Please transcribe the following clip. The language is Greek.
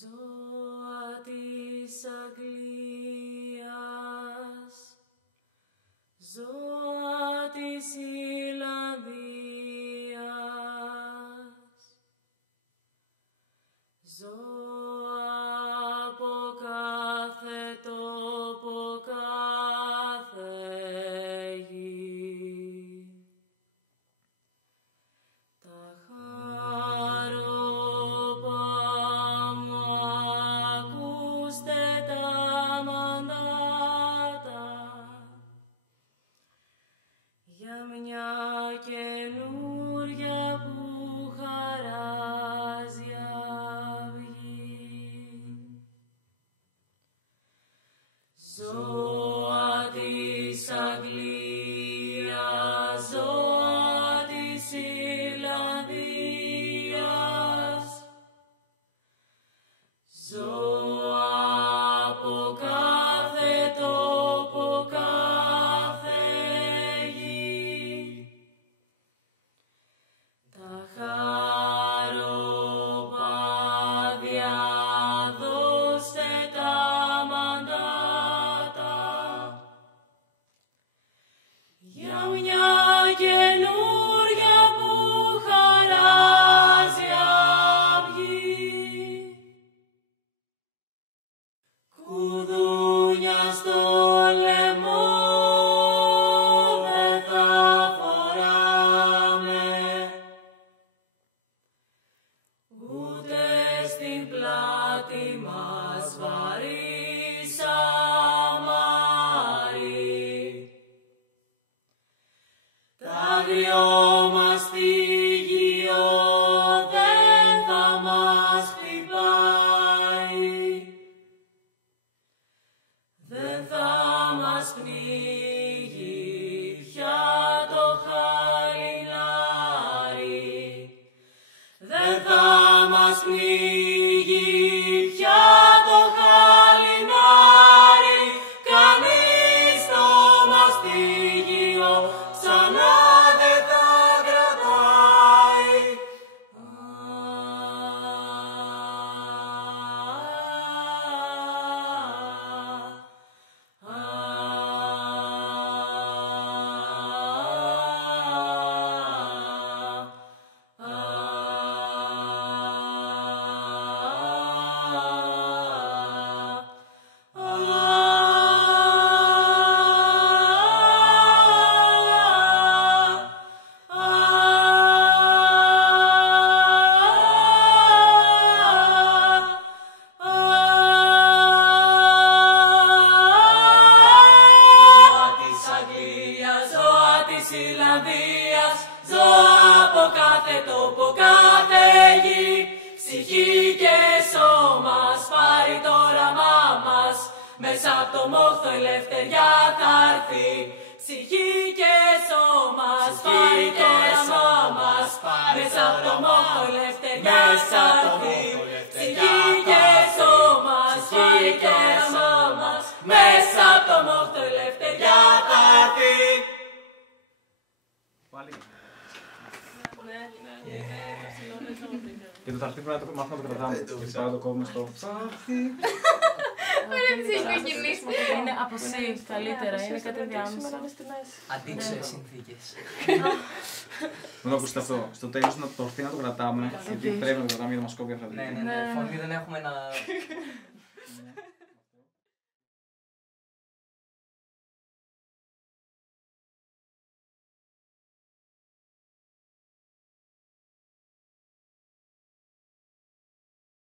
Ζώα της Αγγλίας, ζώα της Ιρλανδίας, ζώα από κάθε τόπο, κάθε γη. Τα χαρόπα μου ακούστε τα μαντάτα για μια καινούρια που χαράζει αυγή. Ζώα της Αγγλίας, ζώα της Ιρλανδίας, ζώα από κάθε τόπο, κάθε γη. Τα χαροπάδια δώστε τα μαντάτα για μια καινούρια που χαράζει αυγή. Κουδούνια στο λαιμό δεν θα φοράμε, ούτε στην πλάτη μας βαρύ σαμάρι. Τα αγριόμαστιγιο δεν θα μας χτυπάει, δεν θα μας πνίγει πια το χαλινάρι, δεν θα μας πνίγει πια το χαλινάρι, κανείς το μαστίγιο ξανά δεν θα κρατάει. Ιρλανδίας, ζώα από κάθε τόπο, κάθε γη. Ψυχή και σώμα σπάρει το όραμά μας, μέσα από το μόχθο ελευθεριά θα έρθει. Ψυχή και σώμα σπάρει το όραμά μας, μέσα από το μόχθο ελευθεριά θα έρθει. Ψυχή και σώμα σπάρει το όραμά μας, μέσα από το μόχθο ελευθεριά θα έρθει. Πάλι. Και το θαρθή πρέπει να το μάθουμε να το κρατάμε. Και πάρα το κόβουμε στο θαρθή. Είναι από C, καλύτερα, είναι κάτι διάμεσο. Αντίξωες συνθήκες. Μην το ακούσετε αυτό. Στο τέλος το ορθή να το κρατάμε, γιατί πρέπει να το κρατάμε για να μας κόβει αυτά. Ναι, φωνή δεν έχουμε να...